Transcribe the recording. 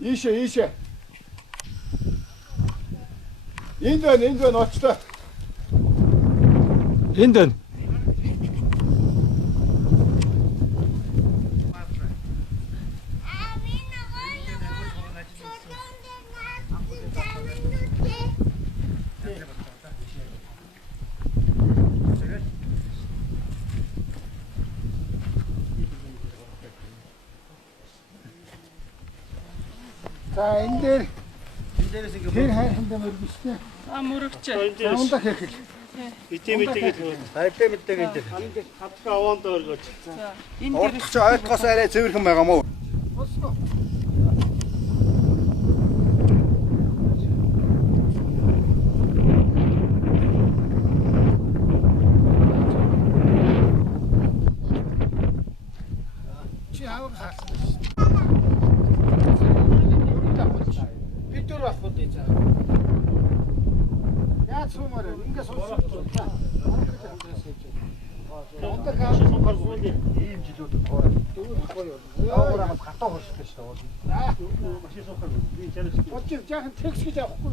Ийшээ. Энд байна очтой. Энд байна. За энэ дээрээс ингэ тэр хайрхандаа мөргөжтэй. Мөрөгчөө. Ундаа хийх. Итэмэтэйг энэ. Хатга аваанд өргөж. За энэ дээр Урдч ойлгохоос арай цэвэрхэн байгаа мó. Чи хавар хаасан. Битүүр болохгүй дээ цаа. Яа цумаар ингэ суусах. Онда кааш сухар суули. Ийм жилүүд гоё. Яавар хатаа хорсдог шүү дээ. Машин сухар. Би чанаас. Очиж жаахан текс гэж авахгүй.